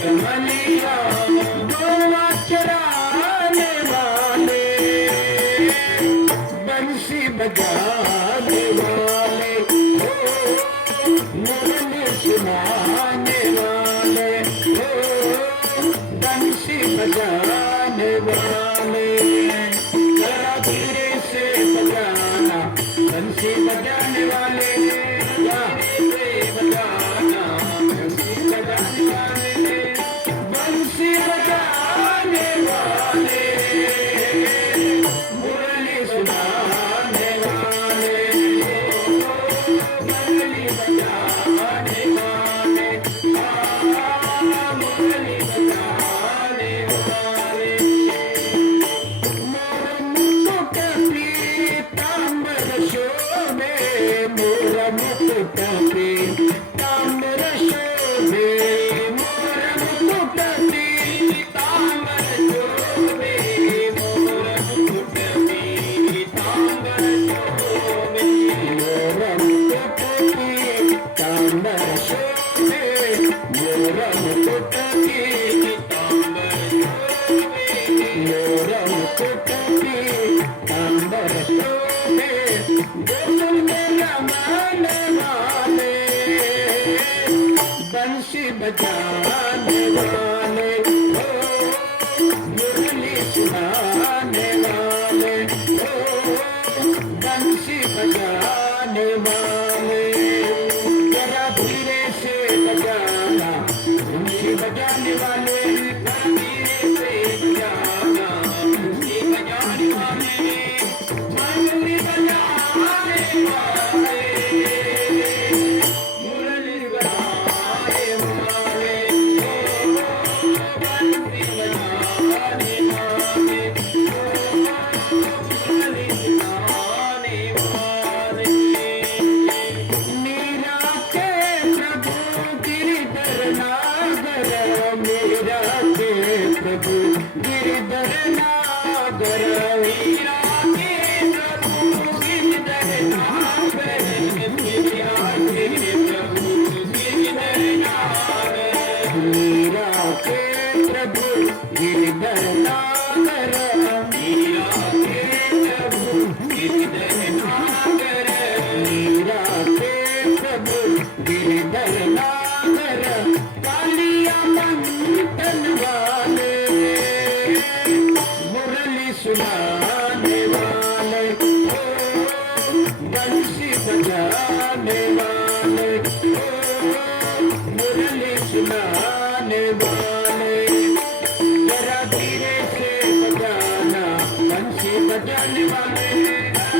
कमलिया गोवा चराने वाले बंसी बजाने वाले मुरली सुनाने वाले बंसी बजाने वाले जरा धीरे से बजाना बंसी बजाने वाले बजाना बंसी बजाने वाले बंसी बजाने वाले मुरली सुनाने वाले मुरली बजाने वाले मुरली बजाने वाले मुकुट पीताम्बर शोभे मोर मुकुट पीताम्बर शोभे मोर मुकुट पीताम्बर शोभे मोर मुकुट पीताम्बर शोभे मोर मुकुट पीताम्बर शोभे मोर मुकुट पीताम्बर शोभे मोर मुकुट पीताम्बर शोभे गोकुल में रमने वाले बंसी बजाने वाले मुरली सुनाने वाले बंसी बजाने वाले जरा धीरे से बजाना बंसी बजाने वाले धीरे से बजाना बंसी बजाने वाले मुरली बजाने वाले मुरली बजाने वाले बंसी बजाने वाले मुरली बजाने वाले मीरा के प्रभु गिरधर नागर मीरा के प्रभु गिरधर नागर मीरा के प्रभु गिरधर नागर मीरा के प्रभु गिरधर नागर मीरा के प्रभु गिरधर नागर मीरा के प्रभु गिरधर नागर मीरा के प्रभु गिरधर नागर कालिया मंथन वाले मुरली सुनाने वाले बंसी बजाने वाले मुरली सुनाने वाले जरा धीरे से बजाना बंसी बजाने वाले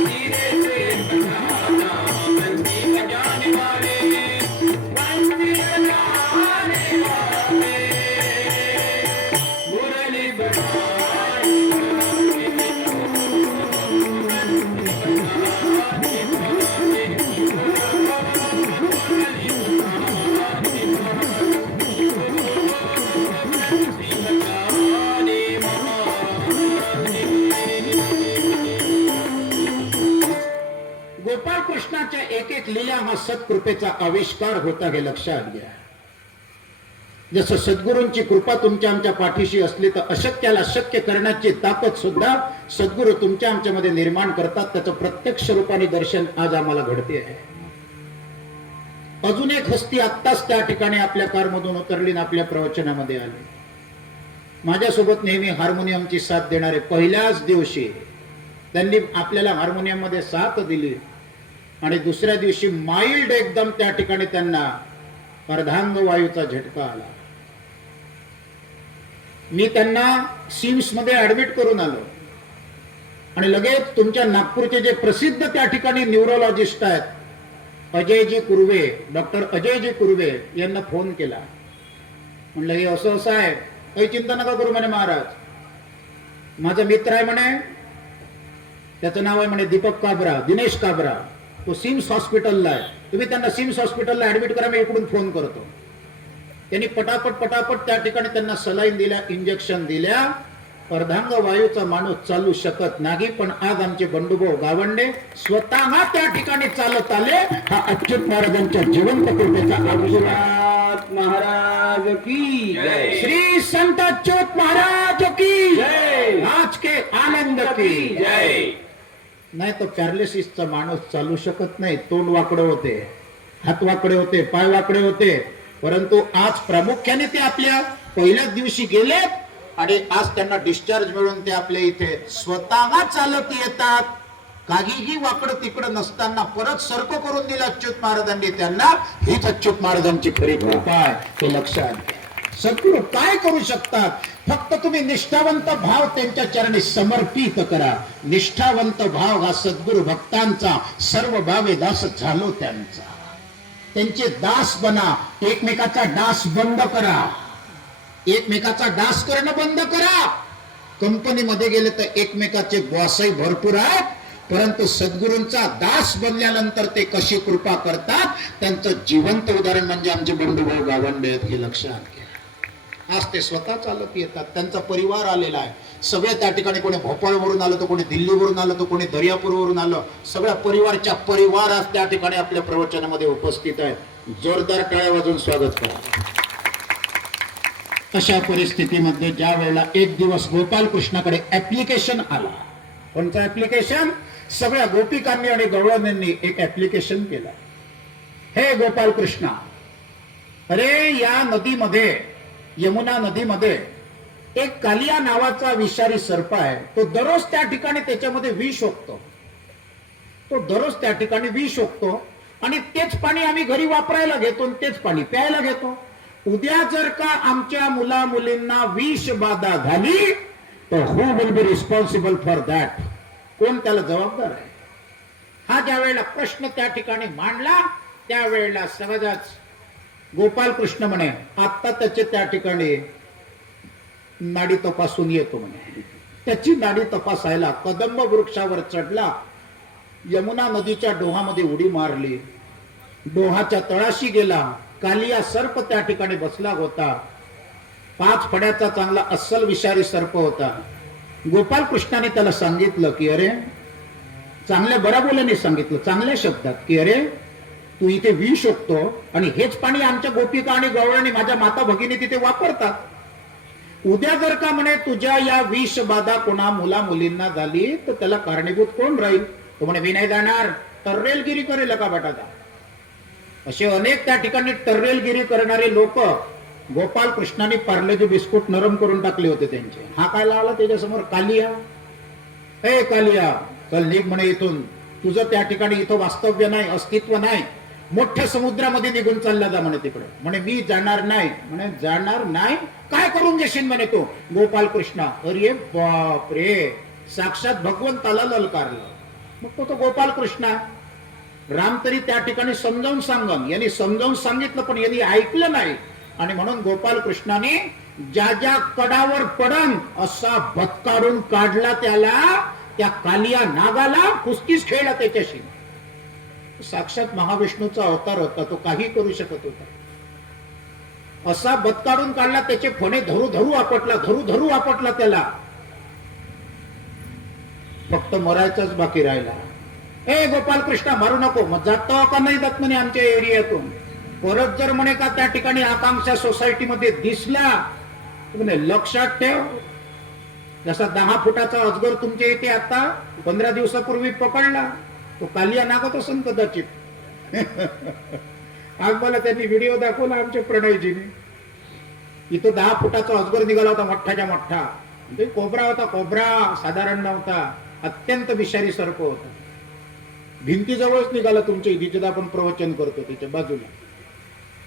धीरे से बजाना बंसी बजाने वाले बंसी बजाने वाले मुरली बजाने गोपाळ कृष्णाच्या एक एक लीला हा सत्कृपेचा आविष्कार होता हे लक्षात घ्या. जसं सद्गुरूंची कृपा तुमच्या आमच्या पाठीशी असली तर अशक्याला शक्य करण्याची ताकद सुद्धा सद्गुरू तुमच्या आमच्यामध्ये निर्माण करतात. त्याचं प्रत्यक्ष रूपाने दर्शन आज आम्हाला घडते आहे. अजून एक हस्ती आत्ताच त्या ठिकाणी आपल्या कारमधून उतरली आणि आपल्या प्रवचनामध्ये आली. माझ्यासोबत नेहमी हार्मोनियमची साथ देणारे पहिल्याच दिवशी त्यांनी आपल्याला हार्मोनियम मध्ये साथ दिली आणि दुसऱ्या दिवशी माइल्ड एकदम त्या ठिकाणी त्यांना अर्धांग वायूचा झटका आला. मी त्यांना सिम्स मध्ये ऍडमिट करून आलो आणि लगेच तुमच्या नागपूरचे जे प्रसिद्ध त्या ठिकाणी न्यूरोलॉजिस्ट आहेत अजयजी कुर्वे, डॉक्टर अजयजी कुर्वे यांना फोन केला. म्हणलं हे असं असं आहे, काही चिंता नका करू म्हणे महाराज, माझा मित्र आहे म्हणे, त्याचं नाव आहे म्हणे दीपक काबरा, दिनेश काबरा, तो सिम्स हॉस्पिटलला आहे, तुम्ही त्यांना सिम्स हॉस्पिटलला ऍडमिट करा, मी इकडून फोन करतो. त्यांनी पटापट त्या ठिकाणी त्यांना सलाईन दिल्या, इंजेक्शन दिल्या. अर्धांग वायूचा माणूस चालू शकत नाही, पण आज आमचे बंडूभाऊ गावंडे स्वतः त्या ठिकाणी चालत आले. हा अच्युत महाराजांच्या जिवंत कृपेचा आशीर्वाद. अच्युत महाराज की जय। श्री संत अच्युत महाराज की जय। आज के आनंद की जय। नाही तो पॅरालिसिसचा माणूस चालू शकत नाही. तोंड वाकडे होते, हात वाकडे होते, पाय वाकडे होते, परंतु आज प्रामुख्याने ते आपल्या पहिल्याच दिवशी गेलेत आणि आज त्यांना डिस्चार्ज मिळून ते आपल्या इथे स्वतः चालत येतात. काहीही वाकडं तिकडं नसताना परत सर्प करून दिला अच्युत महाराजांनी त्यांना. हीच अच्युत महाराजांची खरी कृपा आहे, ते लक्षात घ्या. सद्गुरू काय करू शकतात? फक्त तुम्ही निष्ठावंत भाव त्यांच्या चरणी समर्पित करा. निष्ठावंत भाव हा सद्गुरू भक्तांचा, सर्व भावे दास झालो त्यांचा. त्यांचे दास बना. एकमेकाचा डास बंद करा, एकमेकाचा डास करणं बंद करा. कंपनीमध्ये गेले तर एकमेकाचे बॉसही भरपूर आहेत, परंतु सद्गुरूंचा दास बनल्यानंतर ते कशी कृपा करतात त्यांचं जिवंत उदाहरण म्हणजे आमचे बंधुभाऊ गावंडे आहेत, हे लक्षात घ्या. आज ते स्वतः चालत येतात, त्यांचा परिवार आलेला आहे. सगळे त्या ठिकाणी कोणी भोपाळवरून आलं, तर कोणी दिल्लीवरून आलं, तर कोणी दर्यापूरवरून आलं. सगळ्या परिवारच्या परिवार आज त्या ठिकाणी आपल्या प्रवचनामध्ये उपस्थित आहे. जोरदार टाळ्या वाजवून स्वागत करा. अशा परिस्थितीमध्ये ज्या वेळेला एक दिवस गोपालकृष्णाकडे ऍप्लिकेशन आला. कोणतं ऍप्लिकेशन? सगळ्या गोपिकांनी आणि गवळणांनी एक ऍप्लिकेशन केलं. हे गोपालकृष्णा, अरे या नदीमध्ये, यमुना नदीमध्ये एक कालिया नावाचा विषारी सर्प आहे. तो दररोज त्या ठिकाणी त्याच्यामध्ये विष ओकतो. तो दररोज त्या ठिकाणी विष ओकतो आणि तेच पाणी आम्ही घरी वापरायला घेतो आणि तेच पाणी प्यायला घेतो. उद्या जर का आमच्या मुला मुलींना विष बाधा झाली तर who will be responsible for that? कोण त्याला जबाबदार आहे? हा ज्या वेळेला प्रश्न त्या ठिकाणी मांडला त्यावेळेला सहजच गोपालकृष्ण म्हणे, आता त्याचे त्या ठिकाणी नाडी तपासून येतो म्हणे. त्याची नाडी तपासायला कदंब वृक्षावर चढला, यमुना नदीच्या डोहामध्ये उडी मारली, डोहाच्या तळाशी गेला. कालिया सर्प त्या ठिकाणी बसला होता. 5 फड्याचा चांगला अस्सल विषारी सर्प होता. गोपालकृष्णाने त्याला सांगितलं की अरे, चांगल्या बराबोलीने सांगितलं, चांगल्या शब्दात की अरे, तू इथे विष ओकतो आणि हेच पाणी आमच्या गोपिका आणि गवळणी, माझ्या माता भगिनी तिथे वापरतात. उद्या जर का म्हणे तुझ्या या विष बाधा कोणा मुला मुलींना झाली तर त्याला कारणीभूत कोण राहील? तो म्हणे, मी नाही जाणार, टर्रेलगिरी करेल का बेटाचा. असे अनेक त्या ठिकाणी टर्रेलगिरी करणारे लोक गोपालकृष्णाने पार्लेजी बिस्कुट नरम करून टाकले होते त्यांचे. हा काय लावला त्याच्यासमोर? कालिया, ए कालिया, चल निघ म्हणे इथून, तुझं त्या ठिकाणी इथं वास्तव्य नाही, अस्तित्व नाही, मोठ्या समुद्रामध्ये निघून चालला जा म्हणे तिकडे. म्हणे मी जाणार नाही. म्हणे जाणार नाही? काय करून घेशील म्हणे तो? गोपालकृष्ण, अरे बाप रे, साक्षात भगवंताला ललकारलं. मग तो गोपालकृष्ण, राम तरी त्या ठिकाणी समजावून सांगन, यांनी समजावून सांगितलं पण यांनी ऐकलं नाही. आणि म्हणून गोपालकृष्णाने ज्या ज्या कडावर पडन असा भत्कारून काढला त्याला, त्या कालिया नागाला, कुस्तीच खेळला त्याच्याशी. साक्षात महाविष्णूचा अवतार होता, तो काही करू शकत होता. असा बत्कारून काढला, त्याचे फणे धरू धरू आपटला, धरू धरू आपटला त्याला. फक्त मरायचाच बाकी राहिला. ए गोपालकृष्ण, मारू नको. मग जातो का नाही जात म्हणे आमच्या एरियातून? परत जर म्हणे का त्या ठिकाणी आकांक्षा सोसायटीमध्ये दिसला म्हणे, लक्षात ठेव, जसा 10 फुटाचा अजगर तुमच्या इथे आता 15 दिवसापूर्वी पकडला, तो कालिया नागत असेल कदाचित. आम्हाला त्यांनी व्हिडिओ दाखवला आमच्या प्रणयजीने. इथं 10 फुटाचा अजगर निघाला होता, मोठ्याच्या मोठा. कोबरा होता, कोबरा साधारण नव्हता, अत्यंत विषारी सर्प होता. भिंतीजवळच निघाला तुमच्या जिथे आपण प्रवचन करतो त्याच्या बाजूला.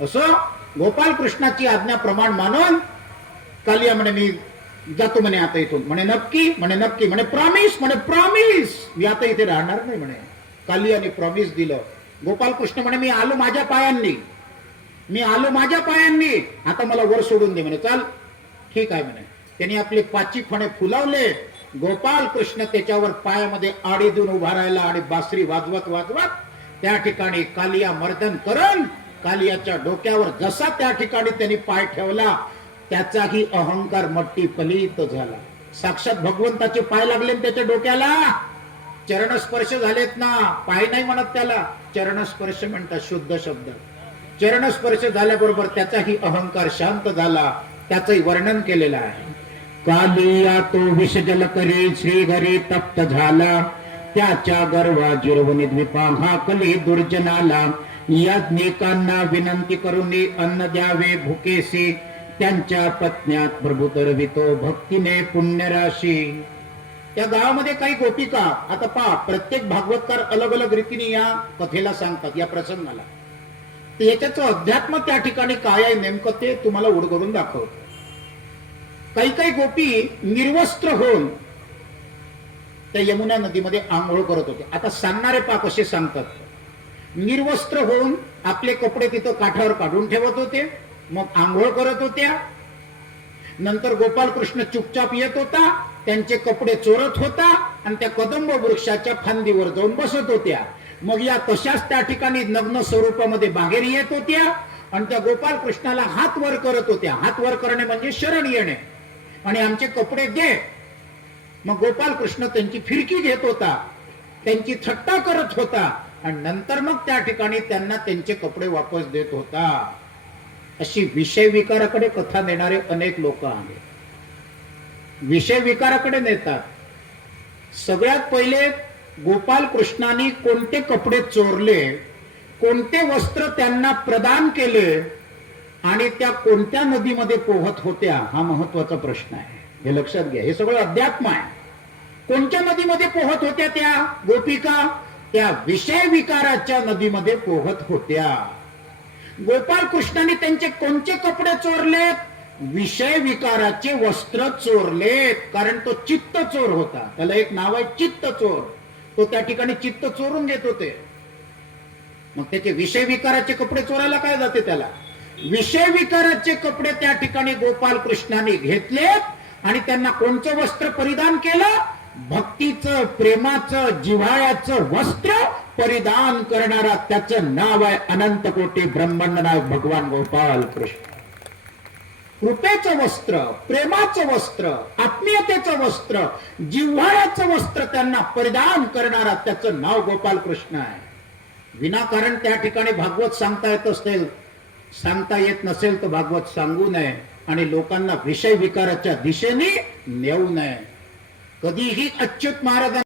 असं गोपालकृष्णाची आज्ञा प्रमाण मानून कालिया म्हणे, मी जातो म्हणे आता इथून. म्हणे नक्की? म्हणे नक्की. म्हणे प्रॉमिस? म्हणे प्रॉमिस, मी आता इथे राहणार नाही म्हणे. कालियाने प्रॉमिस दिलं. गोपालकृष्ण म्हणे, मी आलो माझ्या पायांनी, मी आलो माझ्या पायांनी, आता मला वर सोडून दे म्हणे. चाल, ठीक आहे म्हणे. त्यांनी आपले 5 फणे फुलावले. गोपालकृष्ण त्याच्यावर पायामध्ये आडी देऊन उभा राहिला आणि बासरी वाजवत वाजवत त्या ठिकाणी कालिया मर्दन करून कालियाच्या डोक्यावर जसा त्या ठिकाणी त्यांनी पाय ठेवला, त्याचाही अहंकार मट्टी फलित झाला. साक्षात भगवंताचे पाय लागले त्याच्या डोक्याला. चरणस्पर्श झालेत ना, पाय नाही म्हणत त्याला, चरणस्पर्श म्हणतात शुद्ध शब्द. चरणस्पर्श झाल्याबरोबर त्याचाही अहंकार शांत झाला, त्याचंही वर्णन केलेलं आहे. कालिया तो विषजल करी श्रीहरी तप्त झाला, त्याच्या गर्वा जिरवणी द्वीपा हा कली दुर्जनाला. याज्ञिकांना विनंती करून अन्न द्यावे भुकेसी, त्यांच्या पत्न्यात प्रभू तरवितो भक्तीने पुण्यराशी. त्या गावामध्ये काही गोपिका, आता पहा प्रत्येक भागवतकार अलग अलग रीतीने या कथेला सांगतात, या प्रसंगाला. तर याच्याचं अध्यात्म त्या ठिकाणी काय आहे नेमकं ते तुम्हाला उलगडून दाखवतो. काही काही गोपी निर्वस्त्र होऊन त्या यमुना नदीमध्ये आंघोळ करत होते. आता सांगणारे पा कसे सांगतात, निर्वस्त्र होऊन आपले कपडे तिथं काठावर काढून ठेवत होते, मग आंघोळ करत होत्या. नंतर गोपाल कृष्ण चुपचाप येत होता, त्यांचे कपडे चोरत होता आणि त्या कदंब वृक्षाच्या फांदीवर जाऊन बसत होत्या. मग या तशाच त्या ठिकाणी नग्न स्वरूपामध्ये बाहेर येत होत्या आणि त्या गोपाल कृष्णाला हात वर करत होत्या. हात वर करणे म्हणजे शरण येणे, आणि आमचे कपडे दे. मग गोपाल कृष्ण त्यांची फिरकी घेत होता, त्यांची थट्टा करत होता आणि नंतर मग त्या ठिकाणी त्यांना त्यांचे कपडे वापस देत होता. अशी विषय विकाराकडे कथा नेणारे अनेक लोक आहेत. विषय विकाराकडे नेतात. सगळ्यात पहिले गोपाल कृष्णाने कोणते कपडे चोरले, कोणते वस्त्र त्यांना प्रदान केले आणि त्या कोणत्या नदीमध्ये पोहत होत्या, हा महत्वाचा प्रश्न आहे. हे लक्षात घ्या, हे सगळं अध्यात्म आहे. कोणत्या नदीमध्ये पोहत होत्या त्या गोपिका? त्या विषय विकाराच्या नदीमध्ये पोहत होत्या. गोपाल कृष्णाने त्यांचे कोणते कपडे चोरलेत? विषय विकाराचे वस्त्र चोरलेत. कारण तो चित्त चोर होता, त्याला एक नाव आहे चित्त चोर. तो त्या ठिकाणी चित्त चोरून घेत होते. मग त्याचे विषय विकाराचे कपडे चोरायला काय जाते त्याला? विषय विकाराचे कपडे त्या ठिकाणी गोपाल कृष्णाने घेतलेत आणि त्यांना कोणचं वस्त्र परिधान केलं? भक्तीचं, प्रेमाचं, जिव्हाळ्याचं वस्त्र परिधान करणारा, त्याचं नाव आहे अनंत कोटी ब्रह्मांड नायक भगवान गोपाल कृष्ण. कृपेचं वस्त्र, प्रेमाचं वस्त्र, आत्मीयतेचं वस्त्र, जिव्हाळ्याचं वस्त्र त्यांना परिधान करणारा, त्याचं नाव गोपाल कृष्ण आहे. विनाकारण त्या ठिकाणी भागवत सांगता येत नसेल तर भागवत सांगू नये आणि लोकांना विषय विकाराच्या दिशेने नेऊ नये. कधीही अच्युत महाराजांना